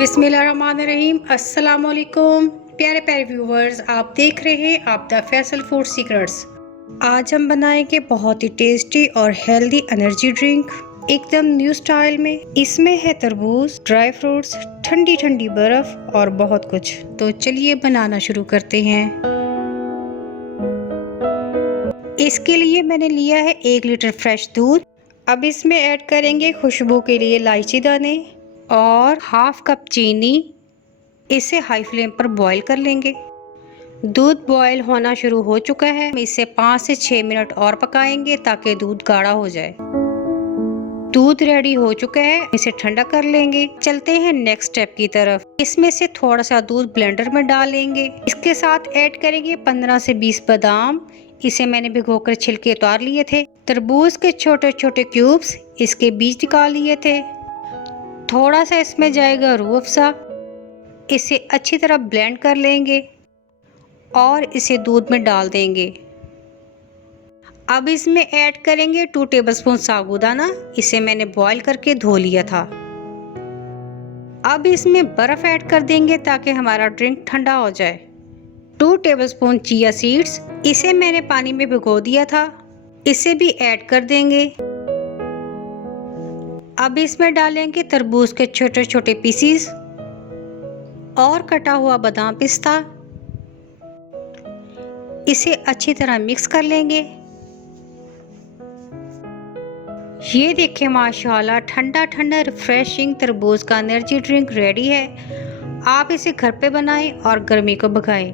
बिस्मिल्लाहिर्रहमानिर्रहीम। अस्सलाम वालेकुम प्यारे प्यारे व्यूवर्स, आप देख रहे हैं आपदा फैसल फूड सीक्रेट्स। आज हम बनाएंगे बहुत ही टेस्टी और हेल्दी एनर्जी ड्रिंक एकदम न्यू स्टाइल में। इसमें है तरबूज, ड्राई फ्रूट्स, ठंडी ठंडी बर्फ और बहुत कुछ। तो चलिए बनाना शुरू करते हैं। इसके लिए मैंने लिया है 1 लीटर फ्रेश दूध। अब इसमें ऐड करेंगे खुशबू के लिए इलायची दाने और हाफ कप चीनी। इसे हाई फ्लेम पर बॉईल कर लेंगे। दूध बॉईल होना शुरू हो चुका है। इसे 5 से 6 मिनट और पकाएंगे ताकि दूध गाढ़ा हो जाए। दूध रेडी हो चुका है, इसे ठंडा कर लेंगे। चलते हैं नेक्स्ट स्टेप की तरफ। इसमें से थोड़ा सा दूध ब्लेंडर में डालेंगे। इसके साथ ऐड करेंगे 15 से 20 बादाम। इसे मैंने भिगोकर छिलके उतार लिए थे। तरबूज के छोटे छोटे क्यूब्स, इसके बीज निकाल लिए थे। थोड़ा सा इसमें जाएगा रूह अफ़ज़ा। इसे अच्छी तरह ब्लेंड कर लेंगे और इसे दूध में डाल देंगे। अब इसमें ऐड करेंगे 2 टेबलस्पून साबूदाना। इसे मैंने बॉईल करके धो लिया था। अब इसमें बर्फ ऐड कर देंगे ताकि हमारा ड्रिंक ठंडा हो जाए। 2 टेबलस्पून चिया सीड्स, इसे मैंने पानी में भिगो दिया था। इसे भी ऐड कर देंगे। अब इसमें डालेंगे तरबूज के छोटे छोटे पीसीस और कटा हुआ बादाम पिस्ता। इसे अच्छी तरह मिक्स कर लेंगे। ये देखिए माशाल्लाह, ठंडा ठंडा रिफ्रेशिंग तरबूज का एनर्जी ड्रिंक रेडी है। आप इसे घर पे बनाएं और गर्मी को भगाएं।